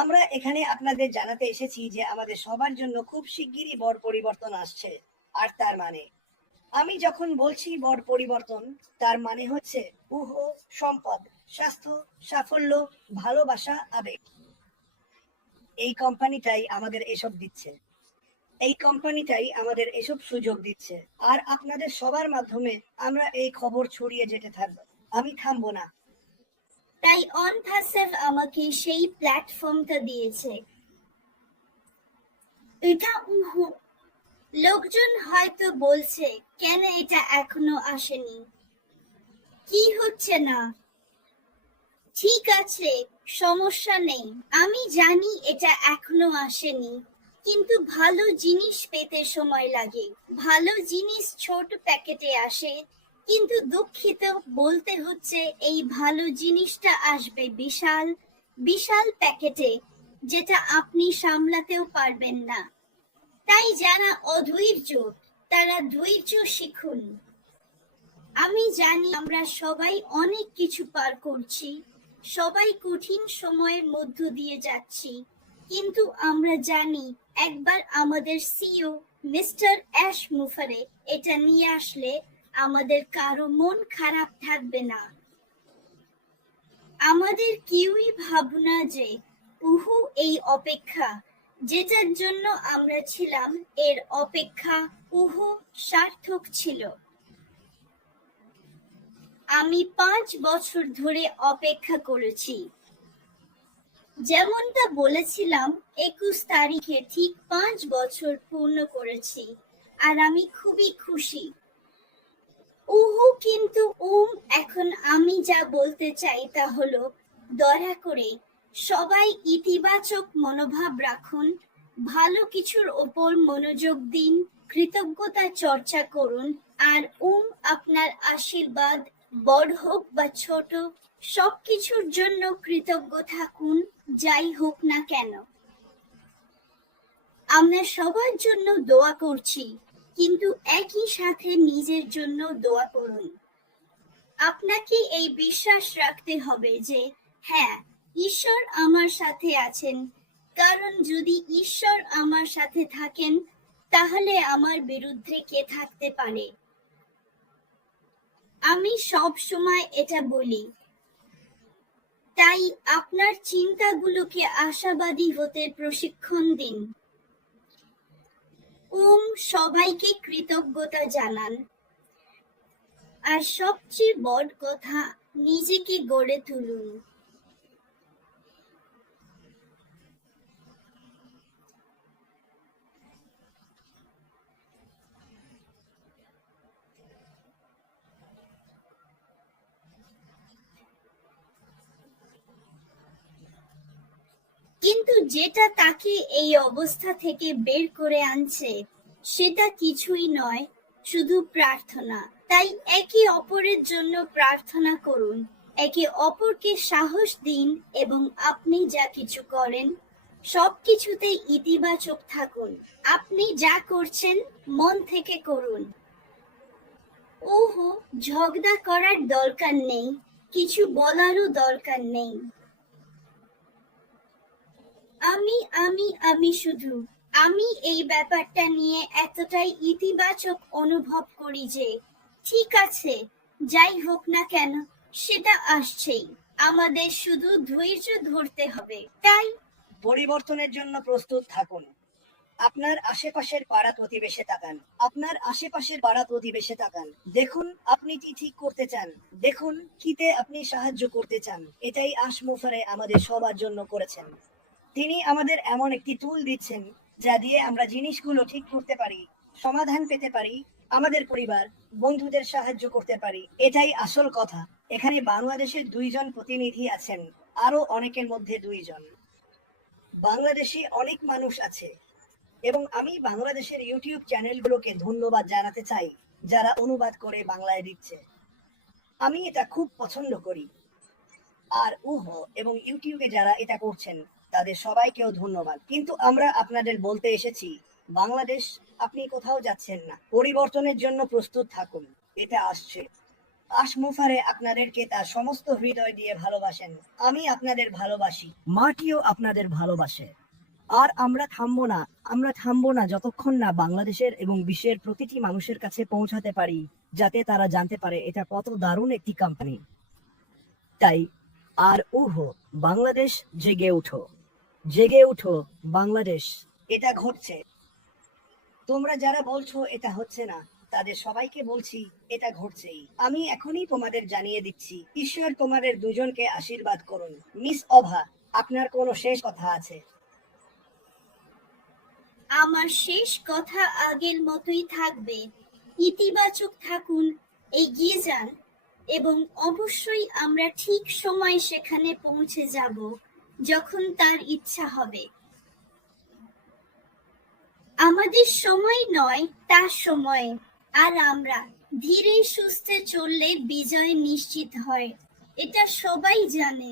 আমরা এখানে আপনাদের জানাতে এসেছি যে আমাদের সবার জন্য খুব শিগগিরই বড় পরিবর্তন আসছে। আর তার মানে, আমি যখন বলছি বড় পরিবর্তন, তার মানে হচ্ছে সম্পদ, স্বাস্থ্য, সাফল্য, ভালোবাসা, আবেগ। এই কোম্পানিটাই আমাদের এসব দিচ্ছে। এই কোম্পানিটাই আমাদের এসব সুযোগ দিচ্ছে। আর আপনাদের সবার মাধ্যমে আমরা এই খবর ছড়িয়ে যেতে থাকবো। আমি থামবো না। তাই অনপ্যাসিভ আমাকে সেই প্ল্যাটফর্মটা দিয়েছে। এটা লোকজন হয়তো বলছে, কেন এটা এখনো আসেনি, কি হচ্ছে না? ঠিক আছে, সমস্যা নেই। আমি জানি এটা এখনো আসেনি, কিন্তু ভালো জিনিস পেতে সময় লাগে। ভালো জিনিস ছোট প্যাকেটে আসে, কিন্তু দুঃখিত বলতে হচ্ছে এই ভালো জিনিসটা আসবে বিশাল বিশাল প্যাকেটে, যেটা আপনি সামলাতেও পারবেন না। তাই যারা অধৈর্য, তারা ধৈর্য শিখুন। আমি জানি আমরা সবাই অনেক কিছু পার করছি, সবাই কঠিন সময়ের মধ্য দিয়ে যাচ্ছি, কিন্তু আমরা জানি একবার আমাদের সিইও মিস্টার অ্যাশ মুফারে এটা নিয়ে আসলে আমাদের কারো মন খারাপ থাকবে না। আমাদের কেউই ভাবনা যে এই অপেক্ষা, যেটার জন্য আমরা ছিলাম, এর অপেক্ষা সার্থক ছিল। আমি 5 বছর ধরে অপেক্ষা করেছি। যেমনটা বলেছিলাম, 21 তারিখে ঠিক 5 বছর পূর্ণ করেছি, আর আমি খুবই খুশি। কিন্তু এখন আমি যা বলতে চাই তা হলো, দয়া করে সবাই ইতিবাচক মনোভাব রাখুন, ভালো কিছুর ওপর মনোযোগ দিন, কৃতজ্ঞতা চর্চা করুন, আর আপনার আশীর্বাদ, বড় হোক বা ছোট, সবকিছুর জন্য কৃতজ্ঞ থাকুন, যাই হোক না কেন। আমরা সবার জন্য দোয়া করছি, কিন্তু একই সাথে নিজের জন্য দোয়া করুন। আপনাকে এই বিশ্বাস রাখতে হবে যে হ্যাঁ, ঈশ্বর আমার সাথে আছেন, কারণ যদি ঈশ্বর আমার সাথে থাকেন, তাহলে আমার বিরুদ্ধে কে থাকতে পারে? আমি সব সময় এটা বলি। তাই আপনার চিন্তাগুলোকে আশাবাদী হতে প্রশিক্ষণ দিন। সবাইকে কৃতজ্ঞতা জানান, আর সবচেয়ে বড় কথা, নিজেকে গড়ে তুলুন। কিন্তু যেটা তাকে এই অবস্থা থেকে বের করে আনছে, সেটা কিছুই নয়, শুধু প্রার্থনা। তাই একে অপরের জন্য প্রার্থনা করুন, একে অপরকে সাহস দিন, এবং আপনি যা কিছু করেন সবকিছুতে ইতিবাচক থাকুন। আপনি যা করছেন মন থেকে করুন। ঝগড়া করার দরকার নেই, কিছু বলারও দরকার নেই। আমি শুধু আমি এই ব্যাপারটা নিয়ে এতটাই ইতিবাচক অনুভব করি যে ঠিক আছে, যাই হোক না কেন, সেটা আসছেই। আমাদের শুধু ধৈর্য ধরতে হবে। তাই পরিবর্তনের জন্য প্রস্তুত থাকুন। আপনার আশেপাশের পাড়া প্রতিবেশে তাকান। আপনার আশেপাশের পাড়া প্রতিবেশে তাকান। দেখুন আপনি কি ঠিক করতে চান। দেখুন কিতে আপনি সাহায্য করতে চান। এটাই আশমুফারে আমাদের সবার জন্য করেছেন। তিনি আমাদের এমন একটি টুল দিচ্ছেন, যা দিয়ে আমরা জিনিসগুলো ঠিক করতে পারি, সমাধান পেতে পারি, আমাদের পরিবার, বন্ধুদের সাহায্য করতে পারি। এটাই আসল কথা। এখানে বাংলাদেশের 2 জন প্রতিনিধি আছেন, আরো অনেকের মধ্যে 2 জন। বাংলাদেশে অনেক মানুষ আছে, এবং আমি বাংলাদেশের ইউটিউব চ্যানেলগুলোকে ধন্যবাদ জানাতে চাই, যারা অনুবাদ করে বাংলায় দিচ্ছে। আমি এটা খুব পছন্দ করি। আর এবং ইউটিউবে যারা এটা করছেন, তাদের সবাইকেও ধন্যবাদ। কিন্তু আমরা আপনাদের বলতে এসেছি, বাংলাদেশ, আপনি কোথাও যাচ্ছেন না। পরিবর্তনের জন্য প্রস্তুত থাকুন, এটা আসছে। আশমুফারে আপনাদেরকে তার সমস্ত হৃদয় দিয়ে ভালোবাসেন। আমি আপনাদের ভালোবাসি, মাটিও আপনাদের ভালোবাসে। আর আমরা থামবো না যতক্ষণ না বাংলাদেশের এবং বিশ্বের প্রতিটি মানুষের কাছে পৌঁছাতে পারি, যাতে তারা জানতে পারে এটা কত দারুণ একটি কোম্পানি। তাই আর উহো, বাংলাদেশ জেগে উঠো, জেগে উঠো বাংলাদেশ। এটা ঘটছে। তোমরা যারা বলছো এটা হচ্ছে না, তাদের সবাইকে বলছি এটা ঘটছেই। আমি এখনই তোমাদের জানিয়ে দিচ্ছি, ঈশ্বর তোমাদের দুজনকে আশীর্বাদ করুন। মিস অভা, আপনার কোনো শেষ কথা আছে? আমার শেষ কথা আগের মতোই থাকবে, ইতিবাচক থাকুন, এগিয়ে যান, এবং অবশ্যই আমরা ঠিক সময় সেখানে পৌঁছে যাব যখন তার ইচ্ছা হবে। আমাদের সময় নয়, তার সময়। আর আমরা ধীরে সুস্থে চললে বিজয় নিশ্চিত হয়, এটা সবাই জানে।